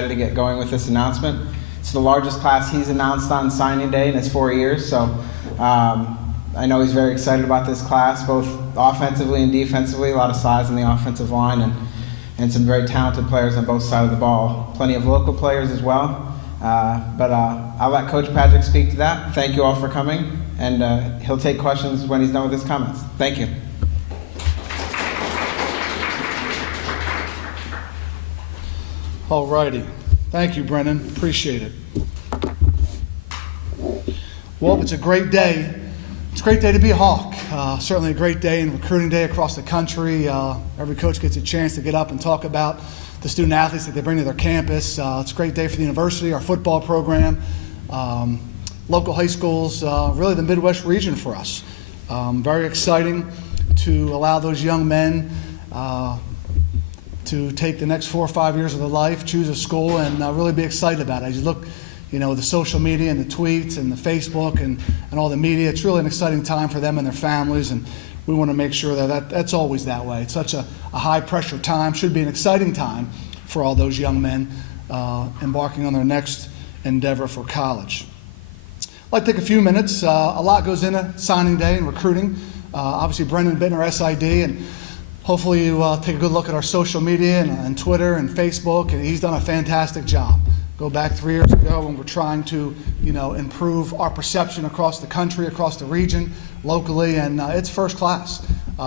excited to get going with this announcement. It's the largest class he's announced on signing day in his 4 years, so I know he's very excited about this class, both offensively and defensively. A lot of size on the offensive line and some very talented players on both sides of the ball. Plenty of local players as well. But I'll let Coach Pajic speak to that. Thank you all for coming, and he'll take questions when he's done with his comments. Thank you. All righty. Thank you, Brennan. Appreciate it. Well, it's a great day. It's a great day to be a Hawk. Certainly a great day and recruiting day across the country. Every coach gets a chance to get up and talk about the student athletes that they bring to their campus. It's a great day for the university, our football program, local high schools, really the Midwest region for us. Very exciting to allow those young men to take the next 4 or 5 years of their life, choose a school, and really be excited about it. As you look, the social media and the tweets and the Facebook and all the media, it's really an exciting time for them and their families, and we want to make sure that's always that way. It's such a high-pressure time, should be an exciting time for all those young men embarking on their next endeavor for college. I'd like to take a few minutes. A lot goes into signing day and recruiting. Obviously, Brendan Bittner, SID, and hopefully you take a good look at our social media and Twitter and Facebook, and he's done a fantastic job. Go back 3 years ago when we're trying to, improve our perception across the country, across the region, locally, and it's first class.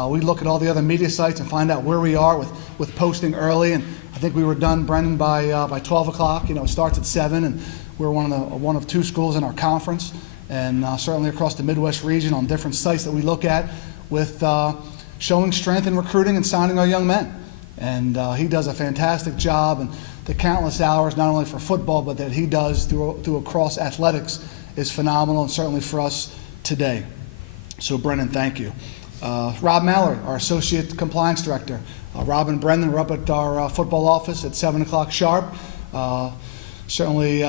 We look at all the other media sites and find out where we are with posting early, and I think we were done, Brendan, by 12 o'clock. It starts at 7, and we're one of 2 schools in our conference, and certainly across the Midwest region on different sites that we look at with showing strength in recruiting and signing our young men. And he does a fantastic job, and the countless hours, not only for football, but that he does through across athletics is phenomenal, and certainly for us today. So, Brendan, thank you. Rob Mallory, our Associate Compliance Director. Rob and Brendan were up at our football office at 7 o'clock sharp, certainly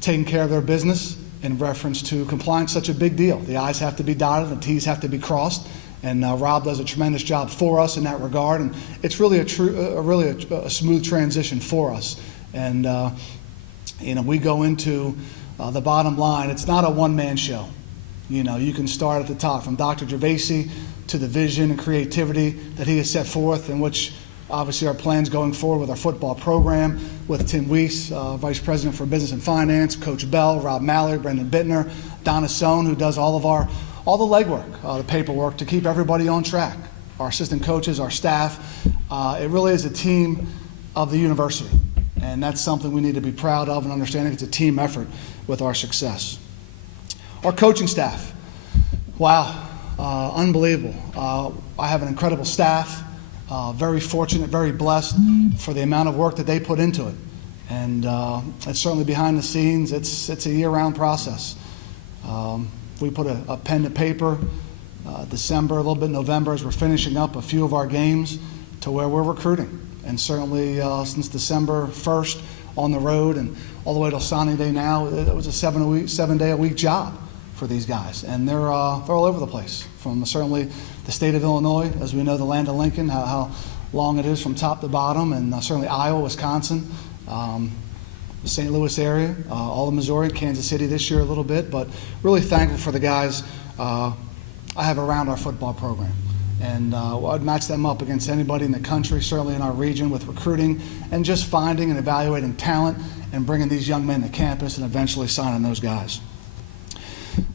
taking care of their business in reference to compliance, such a big deal. The I's have to be dotted, the T's have to be crossed. And Rob does a tremendous job for us in that regard, and it's really a smooth transition for us. And we go into the bottom line. It's not a one-man show. You can start at the top, from Dr. Gervasi to the vision and creativity that he has set forth, in which obviously our plans going forward with our football program, with Tim Weiss, Vice President for Business and Finance, Coach Bell, Rob Mallory, Brendan Bittner, Donna Sohn, who does all the legwork, the paperwork to keep everybody on track. Our assistant coaches, our staff. It really is a team of the university, and that's something we need to be proud of and understanding it's a team effort with our success. Our coaching staff, wow, unbelievable. I have an incredible staff, very fortunate, very blessed for the amount of work that they put into it. And it's certainly behind the scenes. It's a year-round process. We put a pen to paper December, a little bit November, as we're finishing up a few of our games, to where we're recruiting. And certainly since December 1st on the road and all the way till signing day now, it was a 7-day-a-week job for these guys. And they're all over the place, from certainly the state of Illinois, as we know, the land of Lincoln, how long it is from top to bottom, and certainly Iowa, Wisconsin, the St. Louis area, all of Missouri, Kansas City this year a little bit, but really thankful for the guys I have around our football program. And I'd match them up against anybody in the country, certainly in our region, with recruiting and just finding and evaluating talent and bringing these young men to campus and eventually signing those guys.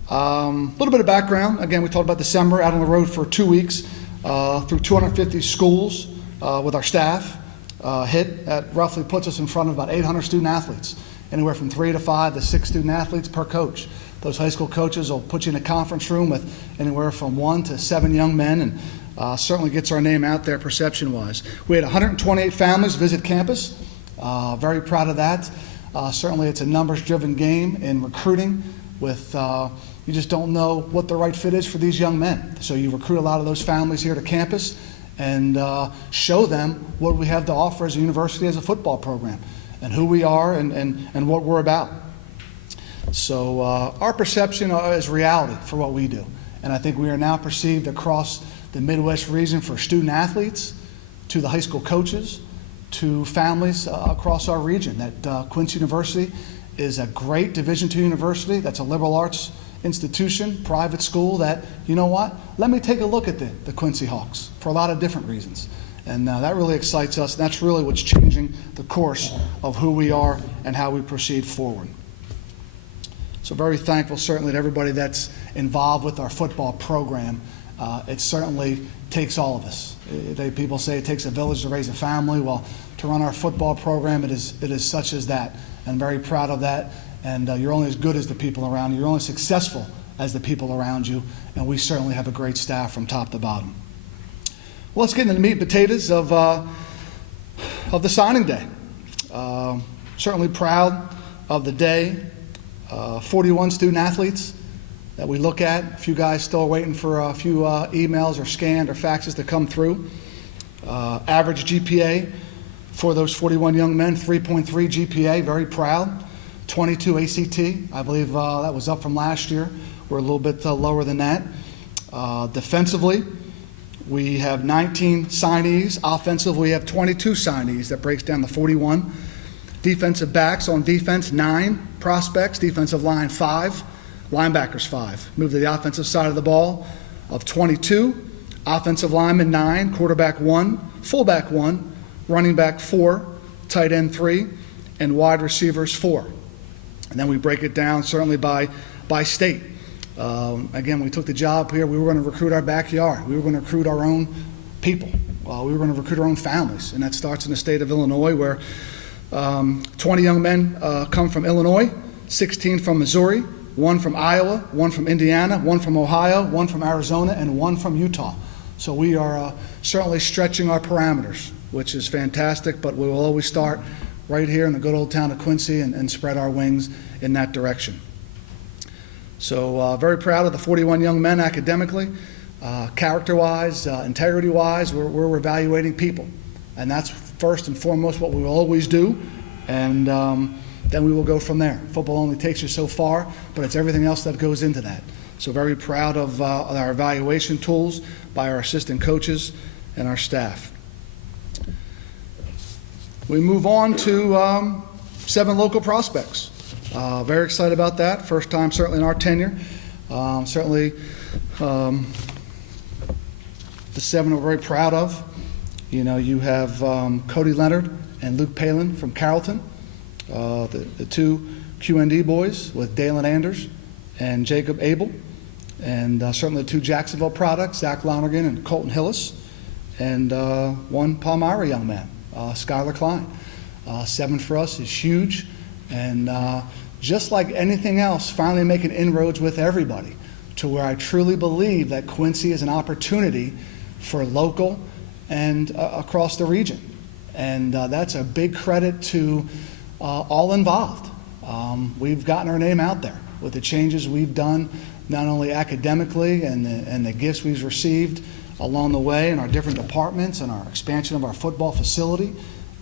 A little bit of background. Again, we talked about December, out on the road for 2 weeks through 250 schools with our staff. Hit that roughly puts us in front of about 800 student athletes, anywhere from 3 to 5 to 6 student athletes per coach. Those high school coaches will put you in a conference room with anywhere from 1 to 7 young men, and certainly gets our name out there perception-wise. We had 128 families visit campus. Very proud of that. Certainly it's a numbers-driven game in recruiting. With you just don't know what the right fit is for these young men. So you recruit a lot of those families here to campus and show them what we have to offer as a university, as a football program, and who we are and what we're about. So our perception is reality for what we do. And I think we are now perceived across the Midwest region, for student athletes to the high school coaches to families across our region that Quincy University is a great Division II university. That's a liberal arts institution, private school that, you know what, let me take a look at the Quincy Hawks for a lot of different reasons. And that really excites us, and that's really what's changing the course of who we are and how we proceed forward. So very thankful certainly to everybody that's involved with our football program. It certainly takes all of us. People say it takes a village to raise a family. Well, to run our football program, it is such as that. I'm very proud of that. And you're only as good as the people around you. You're only successful as the people around you. And we certainly have a great staff from top to bottom. Well, let's get into the meat and potatoes of the signing day. Certainly proud of the day. 41 student athletes that we look at. A few guys still waiting for a few emails or scanned or faxes to come through. Average GPA for those 41 young men, 3.3 GPA, very proud. 22 ACT, I believe that was up from last year. We're a little bit lower than that. Defensively, we have 19 signees. Offensively, we have 22 signees. That breaks down to 41. Defensive backs on defense, 9 prospects. Defensive line, 5. Linebackers, 5. Move to the offensive side of the ball of 22. Offensive lineman, 9. Quarterback, 1. Fullback, 1. Running back, 4. Tight end, 3. And wide receivers, 4. And then we break it down certainly by state. Again, we took the job here. We were going to recruit our backyard. We were going to recruit our own people. We were going to recruit our own families. And that starts in the state of Illinois, where 20 young men come from Illinois, 16 from Missouri, 1 from Iowa, 1 from Indiana, 1 from Ohio, 1 from Arizona, and 1 from Utah. So we are certainly stretching our parameters, which is fantastic, but we will always start right here in the good old town of Quincy and spread our wings in that direction. So very proud of the 41 young men academically, character-wise, integrity-wise. We're evaluating people, and that's first and foremost what we will always do, and then we will go from there. Football only takes you so far, but it's everything else that goes into that. So very proud of our evaluation tools by our assistant coaches and our staff. We move on to 7 local prospects. Very excited about that. First time certainly in our tenure. Certainly the 7 we're very proud of. You know, you have Cody Leonard and Luke Palin from Carrollton, the 2 QND boys with Dalen Anders and Jacob Abel, and certainly the 2 Jacksonville products, Zach Lonergan and Colton Hillis, and 1 Palmyra young man, Skylar Klein. 7 for us is huge, and just like anything else, finally making inroads with everybody to where I truly believe that Quincy is an opportunity for local and across the region. And that's a big credit to all involved. We've gotten our name out there with the changes we've done, not only academically and the gifts we've received along the way in our different departments and our expansion of our football facility,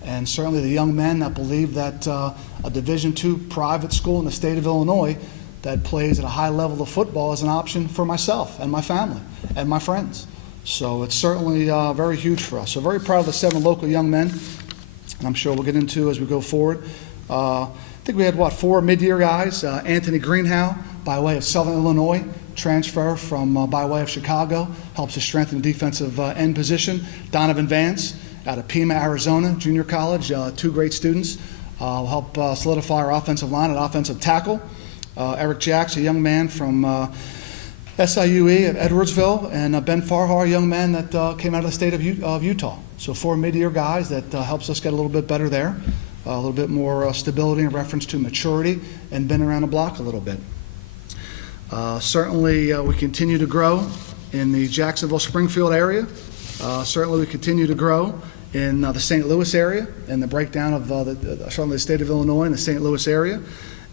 and certainly the young men that believe that a Division II private school in the state of Illinois that plays at a high level of football is an option for myself and my family and my friends. So it's certainly very huge for us. So very proud of the 7 local young men, and I'm sure we'll get into as we go forward. I think we had, 4 mid-year guys. Anthony Greenhow, by way of Southern Illinois, transfer from by way of Chicago, helps to strengthen the defensive end position. Donovan Vance out of Pima, Arizona, junior college, 2 great students, will help solidify our offensive line and offensive tackle. Eric Jacks, a young man from SIUE of Edwardsville, and Ben Farhar, a young man that came out of the state of Utah. So 4 mid-year guys that helps us get a little bit better there, a little bit more stability in reference to maturity, and been around the block a little bit. Certainly we continue to grow in the Jacksonville-Springfield area. Certainly we continue to grow in the St. Louis area and the breakdown of certainly the state of Illinois and the St. Louis area.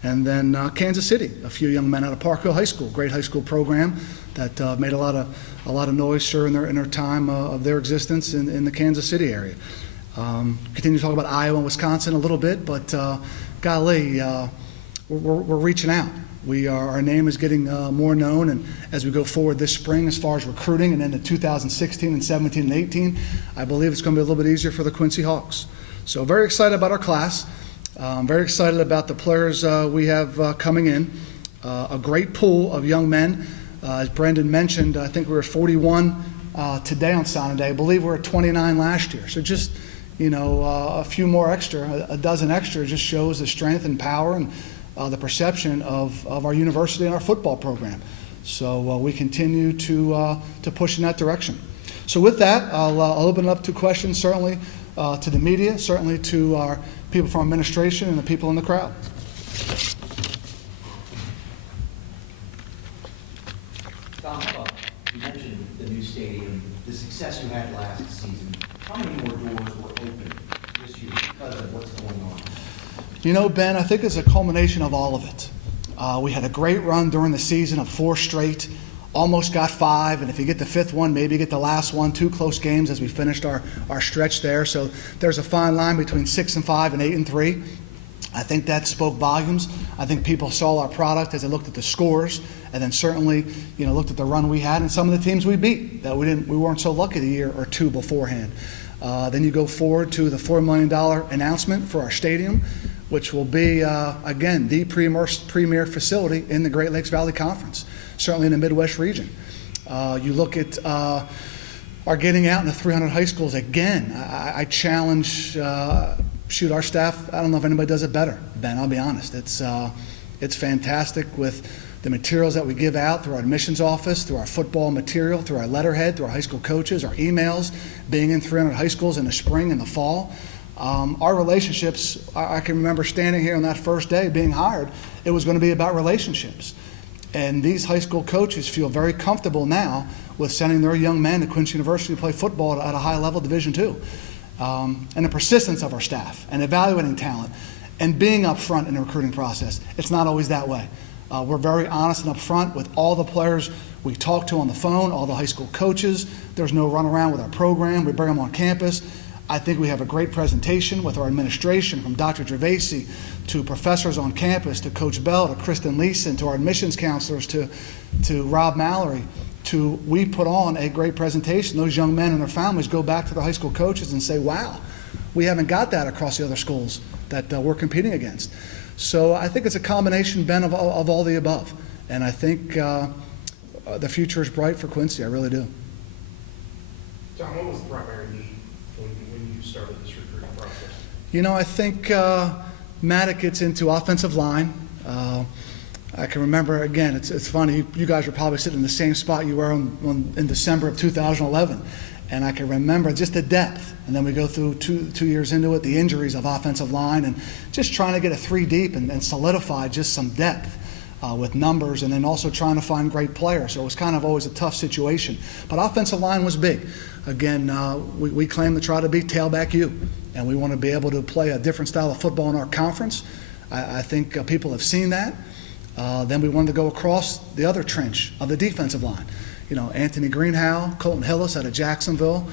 And then Kansas City, a few young men out of Park Hill High School, great high school program that made a lot of noise sure in their time of their existence in the Kansas City area. Continue to talk about Iowa and Wisconsin a little bit, but golly, we're reaching out. Our name is getting more known, and as we go forward this spring as far as recruiting and into 2016 and 17 and 18, I believe it's going to be a little bit easier for the Quincy Hawks. So very excited about our class. Very excited about the players we have coming in. A great pool of young men. As Brendan mentioned, I think we were 41 today on signing day. I believe we were at 29 last year. So just, a few more extra, a dozen extra, just shows the strength and power and the perception of our university and our football program. So we continue to push in that direction. So with that, I'll open it up to questions, certainly to the media, certainly to our people from administration and the people in the crowd. Tom, you mentioned the new stadium, the success you had last season. How many more doors were open this year because of what's going on? Ben, I think it's a culmination of all of it. We had a great run during the season of 4 straight, almost got 5, and if you get the 5th one, maybe you get the last one. 2 close games as we finished our stretch there. So there's a fine line between 6-5 and 8-3. I think that spoke volumes. I think people saw our product as they looked at the scores, and then certainly, looked at the run we had and some of the teams we beat that we weren't so lucky the year or 2 beforehand. Then you go forward to the $4 million announcement for our stadium, which will be, again, the premier facility in the Great Lakes Valley Conference, certainly in the Midwest region. You look at our getting out in the 300 high schools. Again, I challenge, our staff, I don't know if anybody does it better, Ben, I'll be honest. It's fantastic with the materials that we give out through our admissions office, through our football material, through our letterhead, through our high school coaches, our emails, being in 300 high schools in the spring and the fall. Our relationships, I can remember standing here on that first day being hired, it was going to be about relationships. And these high school coaches feel very comfortable now with sending their young men to Quincy University to play football at a high level, Division II. And the persistence of our staff and evaluating talent and being upfront in the recruiting process. It's not always that way. We're very honest and upfront with all the players we talk to on the phone, all the high school coaches. There's no runaround with our program. We bring them on campus. I think we have a great presentation with our administration, from Dr. Gervasi to professors on campus, to Coach Bell, to Kristen Leeson, to our admissions counselors, to Rob Mallory. We put on a great presentation. Those young men and their families go back to their high school coaches and say, wow, we haven't got that across the other schools that we're competing against. So I think it's a combination, Ben, of all the above. And I think the future is bright for Quincy. I really do. John, what was the primary need when you started this recruiting process? I think Matt gets into offensive line. I can remember, again, it's funny, you guys were probably sitting in the same spot you were in December of 2011. And I can remember just the depth. And then we go through two years into it, the injuries of offensive line, and just trying to get a 3 deep and solidify just some depth with numbers, and then also trying to find great players. So it was kind of always a tough situation. But offensive line was big. Again, we claim to try to be tailback U, and we want to be able to play a different style of football in our conference. I think people have seen that. Then we wanted to go across the other trench of the defensive line. Anthony Greenhow, Colton Hillis out of Jacksonville,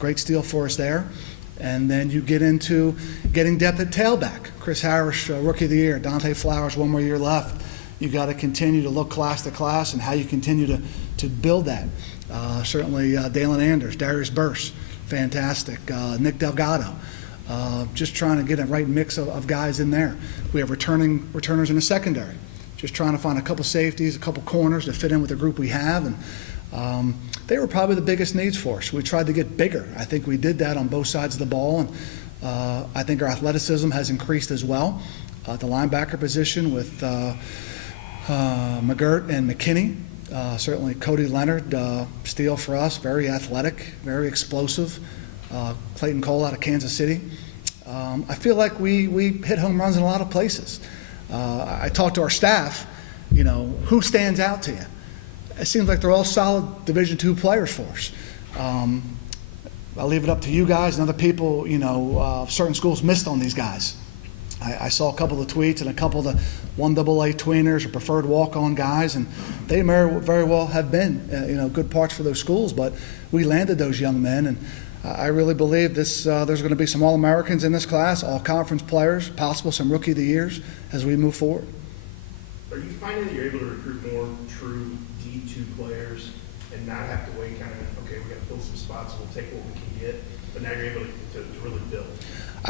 great steal for us there. And then you get into getting depth at tailback. Chris Harris, Rookie of the Year. Dante Flowers, 1 more year left. You got to continue to look class to class and how you continue to build that. Certainly Dalen Anders, Darius Burse, fantastic. Nick Delgado. Just trying to get a right mix of guys in there. We have returners in the secondary. Just trying to find a couple safeties, a couple corners to fit in with the group we have. And they were probably the biggest needs for us. We tried to get bigger. I think we did that on both sides of the ball. And I think our athleticism has increased as well. The linebacker position with McGirt and McKinney. Certainly Cody Leonard, steal for us, very athletic, very explosive. Clayton Cole out of Kansas City. I feel like we hit home runs in a lot of places. I talked to our staff, who stands out to you? It seems like they're all solid Division II players for us. I'll leave it up to you guys and other people, certain schools missed on these guys. I saw a couple of tweets and a couple of the 1AA tweeners or preferred walk-on guys, and they may very well have been, good parts for those schools, but we landed those young men, and I really believe there's going to be some All-Americans in this class, all-conference players, possible some Rookie of the Years as we move forward. Are you finding that you're able to recruit more true D2 players and not have to wait okay, we got to fill some spots, we'll take what we can get? but now you're able to really build.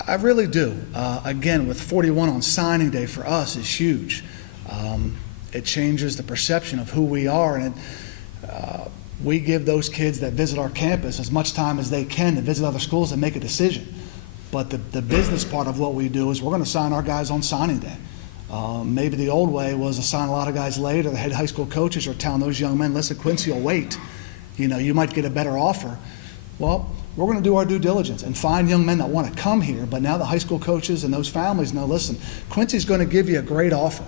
I really do. Again, with 41 on signing day for us is huge. It changes the perception of who we are, and we give those kids that visit our campus as much time as they can to visit other schools and make a decision. But the business part of what we do is we're going to sign our guys on signing day. Maybe the old way was to sign a lot of guys later. The head high school coaches are telling those young men, listen, Quincy will wait. You might get a better offer. Well, we're going to do our due diligence and find young men that want to come here. But now the high school coaches and those families know, listen, Quincy's going to give you a great offer.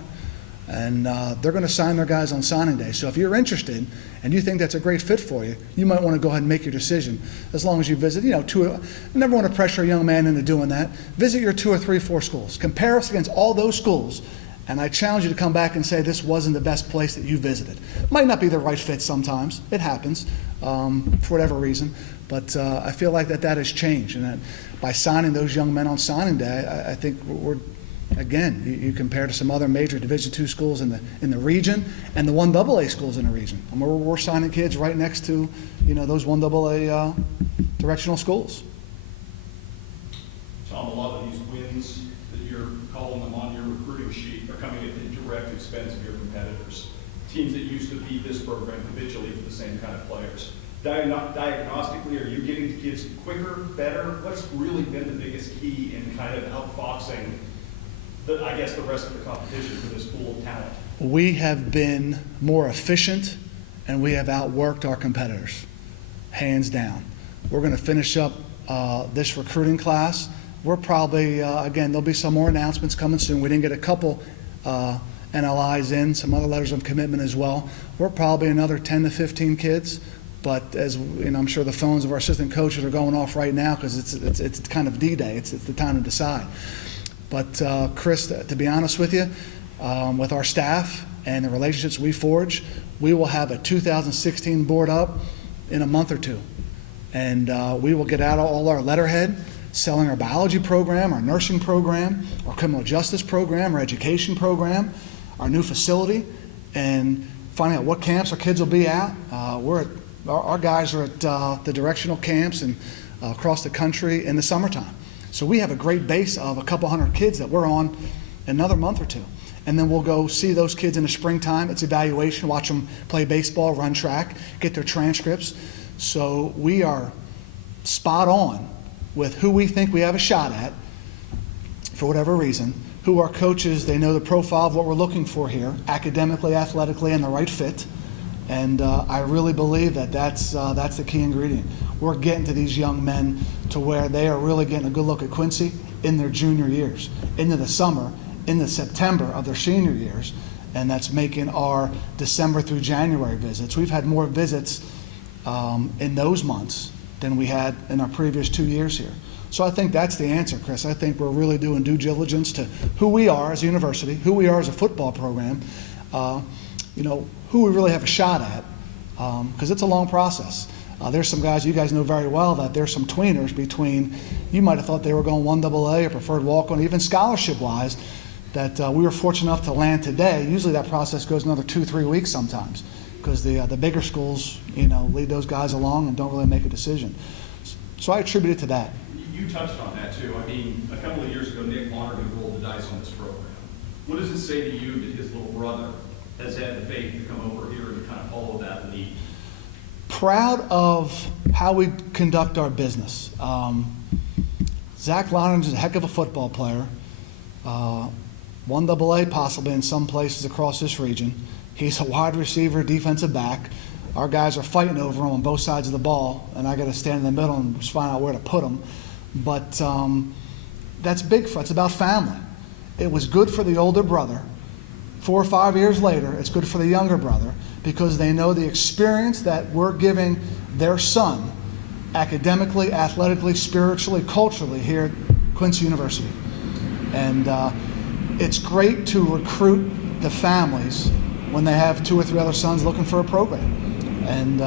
And they're going to sign their guys on signing day. So if you're interested and you think that's a great fit for you, you might want to go ahead and make your decision. As long as you visit, I never want to pressure a young man into doing that. Visit your 2 or 3, 4 schools. Compare us against all those schools. And I challenge you to come back and say this wasn't the best place that you visited. Might not be the right fit sometimes. It happens for whatever reason. But I feel like that has changed. And that by signing those young men on signing day, I think we're again, you compare to some other major Division II schools in the region and the 1AA schools in the region. And we're signing kids right next to, those 1AA directional schools. Tom, a lot of these wins that you're calling them on your recruiting sheet are coming at the direct expense of your competitors. Teams that used to beat this program habitually for the same kind of players. Diagnostically, are you getting to kids quicker, better? What's really been the biggest key in kind of outfoxing the rest of the competition for this pool of talent? We have been more efficient and we have outworked our competitors, hands down. We're going to finish up this recruiting class. We're probably, again, there'll be some more announcements coming soon. We didn't get a couple NLIs in, some other letters of commitment as well. We're probably another 10 to 15 kids. But as I'm sure the phones of our assistant coaches are going off right now because it's kind of D-Day. It's the time to decide. But Chris, to be honest with you, with our staff and the relationships we forge, we will have a 2016 board up in a month or two. And we will get out all our letterhead, selling our biology program, our nursing program, our criminal justice program, our education program, our new facility, and finding out what camps our kids will be at. Our guys are at the directional camps and across the country in the summertime. So we have a great base of a couple hundred kids that we're on another month or two. And then we'll go see those kids in the springtime. It's evaluation, watch them play baseball, run track, get their transcripts. So we are spot on with who we think we have a shot at, for whatever reason, who our coaches, they know the profile of what we're looking for here, academically, athletically, and the right fit. And I really believe that's the key ingredient. We're getting to these young men to where they are really getting a good look at Quincy in their junior years, into the summer, into September of their senior years, and that's making our December through January visits. We've had more visits in those months than we had in our previous 2 years here. So I think that's the answer, Chris. I think we're really doing due diligence to who we are as a university, who we are as a football program, who we really have a shot at, because it's a long process. There's some guys you guys know very well that there's some tweeners between, you might have thought they were going 1AA or preferred walk-on, even scholarship-wise, that we were fortunate enough to land today. Usually that process goes another 2-3 weeks sometimes, because the bigger schools, lead those guys along and don't really make a decision. So I attribute it to that. You touched on that too. I mean, a couple of years ago, Nick Lonergan rolled the dice on this program. What does it say to you that his little brother has had the faith to come over here and kind of follow that lead? Proud of how we conduct our business. Zach Lonergan is a heck of a football player. 1AA possibly in some places across this region. He's a wide receiver, defensive back. Our guys are fighting over him on both sides of the ball, and I got to stand in the middle and just find out where to put him. But that's big for us. It's about family. It was good for the older brother. 4 or 5 years later, it's good for the younger brother because they know the experience that we're giving their son academically, athletically, spiritually, culturally here at Quincy University. And it's great to recruit the families when they have 2 or 3 other sons looking for a program. And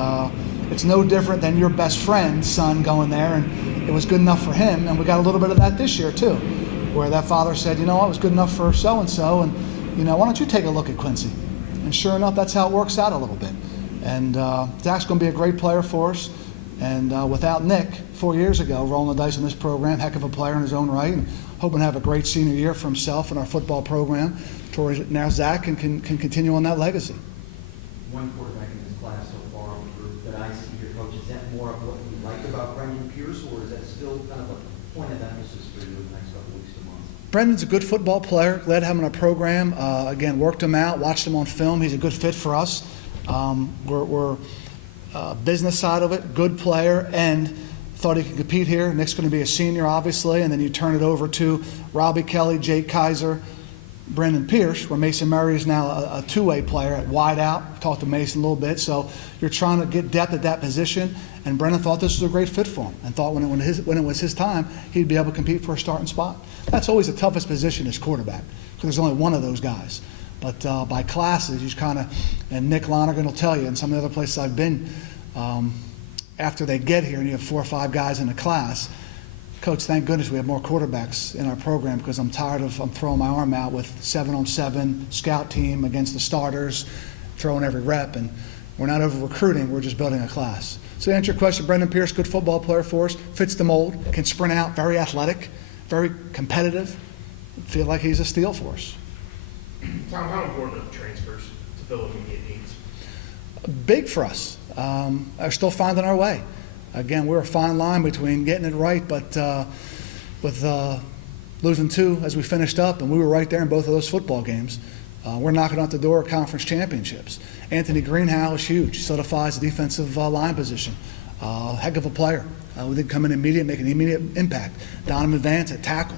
it's no different than your best friend's son going there, and it was good enough for him. And we got a little bit of that this year too, where that father said, it was good enough for so-and-so, and why don't you take a look at Quincy? And sure enough, that's how it works out a little bit. And Zach's going to be a great player for us. And without Nick, 4 years ago, rolling the dice on this program, heck of a player in his own right, and hoping to have a great senior year for himself and our football program. Now Zach can continue on that legacy. One quarterback in this class so far that I see here, Coach, is that more of what you like about Brendan Pierce, or is that still kind of a point of emphasis for you in the next couple of weeks to months? Brendan's a good football player. Glad to have him in our program. Again, worked him out, watched him on film. He's a good fit for us. We're business side of it, good player, and thought he could compete here. Nick's going to be a senior, obviously, and then you turn it over to Robbie Kelly, Jake Kaiser, Brendan Pierce, where Mason Murray is now a two-way player at wide out. Talked to Mason a little bit, so you're trying to get depth at that position, and Brendan thought this was a great fit for him and thought when it was his time, he'd be able to compete for a starting spot. That's always the toughest position as quarterback, because there's only one of those guys. But by classes, you kind of, and Nick Lonergan will tell you, and some of the other places I've been, after they get here and you have 4 or 5 guys in a class, Coach, thank goodness we have more quarterbacks in our program, because I'm tired of throwing my arm out with 7-on-7 scout team against the starters, throwing every rep, and we're not over recruiting, we're just building a class. So to answer your question, Brendan Pierce, good football player for us, fits the mold, can sprint out, very athletic, very competitive, feel like he's a steal for us. Tom, how important are transfers to fill immediate needs? Big for us. Are still finding our way. Again, we're a fine line between getting it right, but with losing 2 as we finished up, and we were right there in both of those football games. We're knocking out the door of conference championships. Anthony Greenhow is huge. Solidifies the defensive line position. Heck of a player. We did come in immediate, make an immediate impact. Donovan Vance at tackle.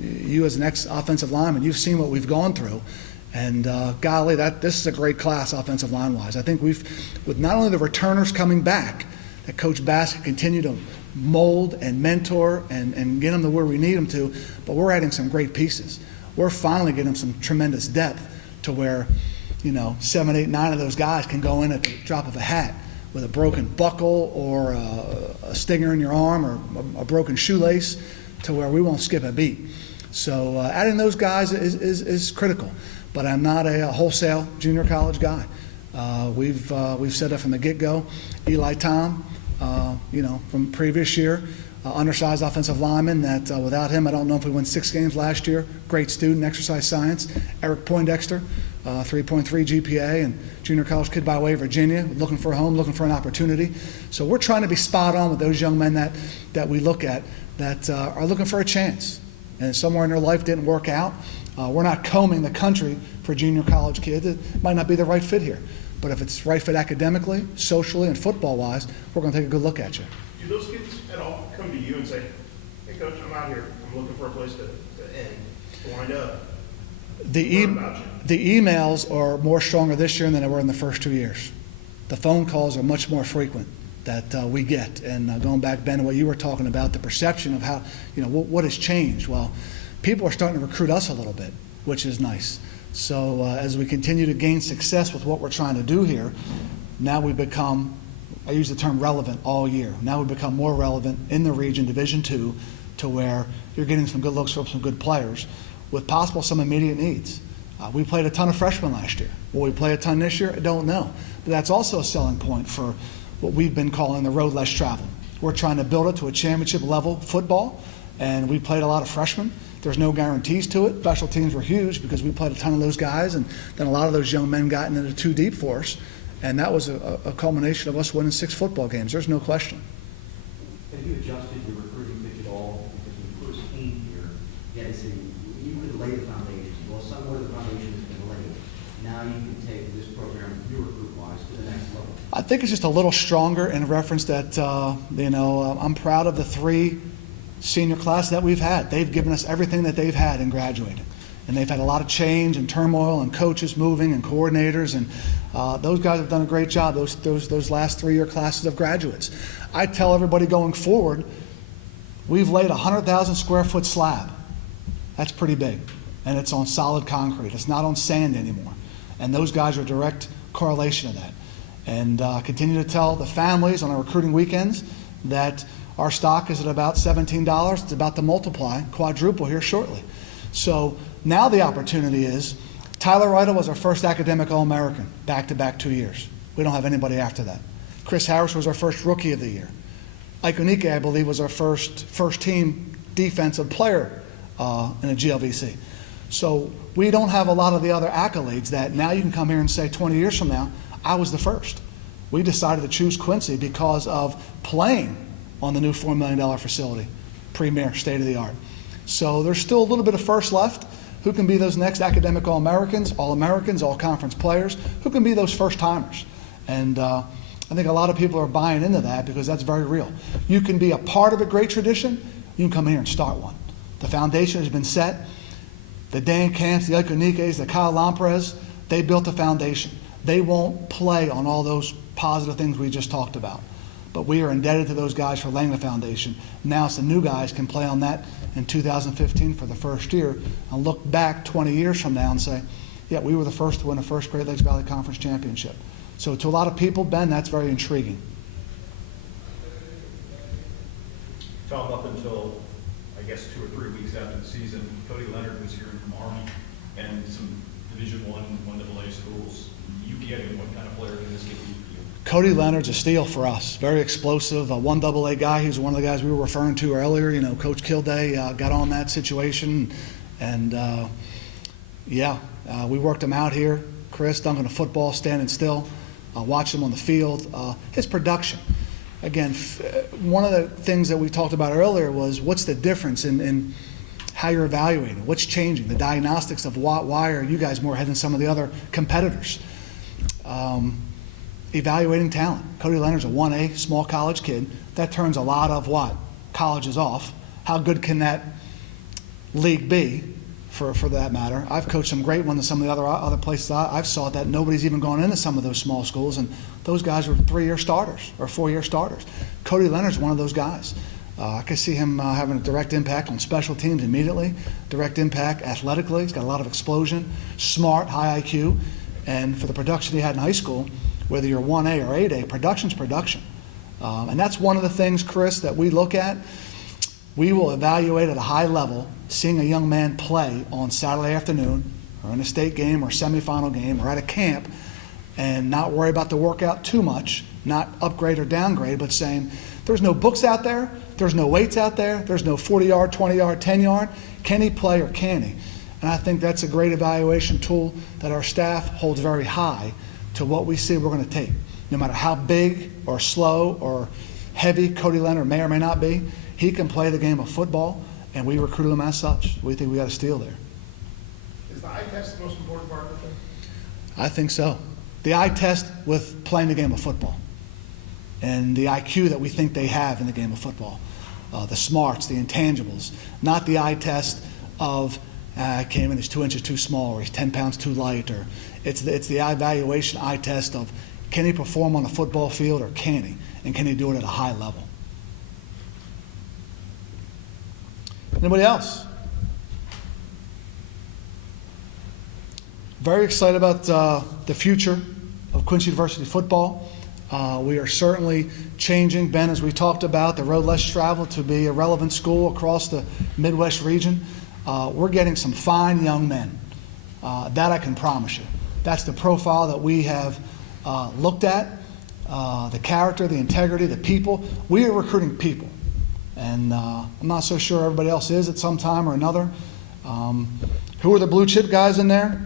You as an ex-offensive lineman, you've seen what we've gone through. And golly, this is a great class offensive line-wise. I think with not only the returners coming back, that Coach Bass can continue to mold and mentor and get them to where we need them to, but we're adding some great pieces. We're finally getting some tremendous depth to where, 7, 8, 9 of those guys can go in at the drop of a hat with a broken buckle or a stinger in your arm or a broken shoelace, to where we won't skip a beat. So adding those guys is critical. But I'm not a wholesale junior college guy. We've said that from the get-go. Eli Tom, from previous year, undersized offensive lineman that without him, I don't know if we won 6 games last year. Great student, exercise science. Eric Poindexter, 3.3 GPA, and junior college kid by way of Virginia, looking for a home, looking for an opportunity. So we're trying to be spot on with those young men that we look at that are looking for a chance. And somewhere in their life didn't work out. We're not combing the country for junior college kids. It might not be the right fit here. But if it's right fit academically, socially, and football-wise, we're going to take a good look at you. Do those kids at all come to you and say, hey, Coach, I'm out here. I'm looking for a place to end, to wind up? The Learn about you. The emails are more stronger this year than they were in the first 2 years. The phone calls are much more frequent that we get. And going back, Ben, to what you were talking about, the perception of how, what has changed. Well, people are starting to recruit us a little bit, which is nice. So as we continue to gain success with what we're trying to do here, now we become, I use the term relevant all year. Now we become more relevant in the region, Division II, to where you're getting some good looks from some good players with possible some immediate needs. We played a ton of freshmen last year. Will we play a ton this year? I don't know. But that's also a selling point for what we've been calling the road less traveled. We're trying to build it to a championship level football, and we played a lot of freshmen. There's no guarantees to it. Special teams were huge because we played a ton of those guys, and then a lot of those young men got into 2 deep for us, and that was a culmination of us winning 6 football games. There's no question. Have you adjusted your recruiting pitch at all? Because when you first came here, you had to say, you could lay the foundation. Well, somewhere the foundation has been laid. Now you can take this program, your recruit-wise, to the next level. I think it's just a little stronger in reference that, I'm proud of the 3 senior class that we've had. They've given us everything that they've had in graduating. And they've had a lot of change and turmoil and coaches moving and coordinators, and those guys have done a great job, those last 3-year classes of graduates. I tell everybody going forward, we've laid a 100,000 square foot slab. That's pretty big. And it's on solid concrete. It's not on sand anymore. And those guys are a direct correlation of that. And continue to tell the families on our recruiting weekends that our stock is at about $17. It's about to multiply, quadruple here shortly. So now the opportunity is, Tyler Riddle was our first academic All-American, back-to-back 2 years. We don't have anybody after that. Chris Harris was our first Rookie of the Year. Ike Onike, I believe, was our first team defensive player in a GLVC. So we don't have a lot of the other accolades that now you can come here and say 20 years from now, I was the first. We decided to choose Quincy because of playing on the new $4 million facility, premier, state-of-the-art. So there's still a little bit of first left. Who can be those next academic All-Americans, All-Conference players? Who can be those first-timers? And I think a lot of people are buying into that because that's very real. You can be a part of a great tradition. You can come here and start one. The foundation has been set. The Dan Camps, the Ike Onikes, the Kyle Lamprez, they built a foundation. They won't play on all those positive things we just talked about. But we are indebted to those guys for laying the foundation. Now it's the new guys can play on that in 2015 for the first year and look back 20 years from now and say, yeah, we were the first to win the first Great Lakes Valley Conference championship. So to a lot of people, Ben, that's very intriguing. Tom, up until, I guess, 2 or 3 weeks after the season, Cody Leonard was here from Army and some Division I, AA schools. You get him, what kind of player in this game do you? Cody Leonard's a steal for us. Very explosive, a 1AA guy. He's one of the guys we were referring to earlier. You know, Coach Kilday got on that situation, and we worked him out here. Chris, dunking a football, standing still, watched him on the field. His production. Again, one of the things that we talked about earlier was what's the difference in how you're evaluating? What's changing? The diagnostics of why are you guys more ahead than some of the other competitors? Evaluating talent. Cody Leonard's a 1A small college kid. That turns a lot of colleges off. How good can that league be for that matter? I've coached some great ones in some of the other places I've saw that nobody's even gone into some of those small schools, and those guys were 3-year starters or 4-year starters. Cody Leonard's one of those guys. I can see him having a direct impact on special teams immediately, direct impact athletically. He's got a lot of explosion, smart, high IQ, and for the production he had in high school, whether you're 1A or 8A, production's production. And that's one of the things, Chris, that we look at. We will evaluate at a high level, seeing a young man play on Saturday afternoon or in a state game or semifinal game or at a camp and not worry about the workout too much, not upgrade or downgrade, but saying there's no books out there, there's no weights out there, there's no 40-yard, 20-yard, 10-yard. Can he play or can he? And I think that's a great evaluation tool that our staff holds very high to what we see we're going to take. No matter how big or slow or heavy Cody Leonard may or may not be, he can play the game of football, and we recruited him as such. We think we got a steal there. Is the eye test the most important part of the thing? I think so. The eye test with playing the game of football and the IQ that we think they have in the game of football, the smarts, the intangibles, not the eye test of came in, he's 2 inches too small or he's 10 pounds too light, or it's the evaluation eye test of can he perform on the football field or can he, and can he do it at a high level. Anybody else? Very excited about the future of Quincy University football. We are certainly changing, Ben, as we talked about, the road less traveled to be a relevant school across the Midwest region. We're getting some fine young men. That I can promise you. That's the profile that we have looked at, the character, the integrity, the people. We are recruiting people. And I'm not so sure everybody else is at some time or another. Who are the blue chip guys in there?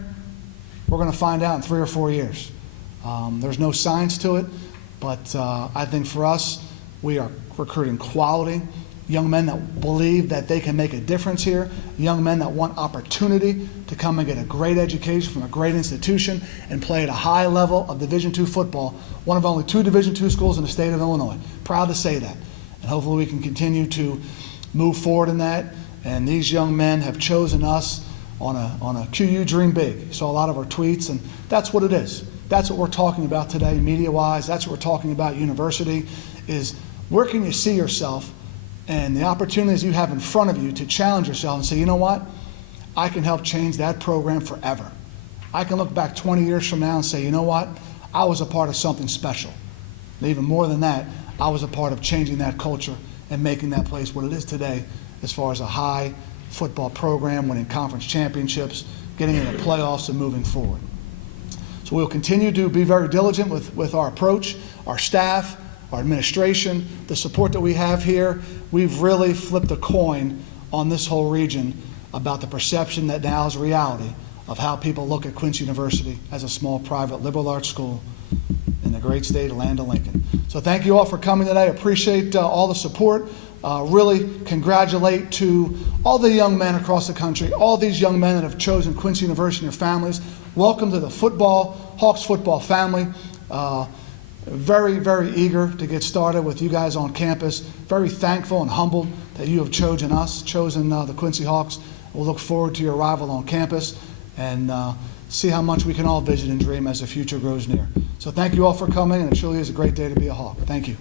We're going to find out in 3 or 4 years. There's no science to it, but I think for us, we are recruiting quality, young men that believe that they can make a difference here, young men that want opportunity to come and get a great education from a great institution and play at a high level of Division II football, one of only 2 Division II schools in the state of Illinois. Proud to say that. And hopefully we can continue to move forward in that. And these young men have chosen us on a QU Dream Big. You saw a lot of our tweets, and that's what it is. That's what we're talking about today, media-wise. That's what we're talking about, university, is where can you see yourself and the opportunities you have in front of you to challenge yourself and say, you know what? I can help change that program forever. I can look back 20 years from now and say, you know what? I was a part of something special. And even more than that, I was a part of changing that culture and making that place what it is today as far as a high football program, winning conference championships, getting into the playoffs and moving forward. So we'll continue to be very diligent with our approach, our staff, our administration, the support that we have here. We've really flipped a coin on this whole region about the perception that now is a reality of how people look at Quincy University as a small private liberal arts school in the great state of Land of Lincoln. So thank you all for coming today. Appreciate all the support. Really congratulate to all the young men across the country, all these young men that have chosen Quincy University and their families. Welcome to the Hawks football family. Very, very eager to get started with you guys on campus. Very thankful and humbled that you have chosen the Quincy Hawks. We'll look forward to your arrival on campus and see how much we can all vision and dream as the future grows near. So thank you all for coming, and it truly is a great day to be a Hawk. Thank you.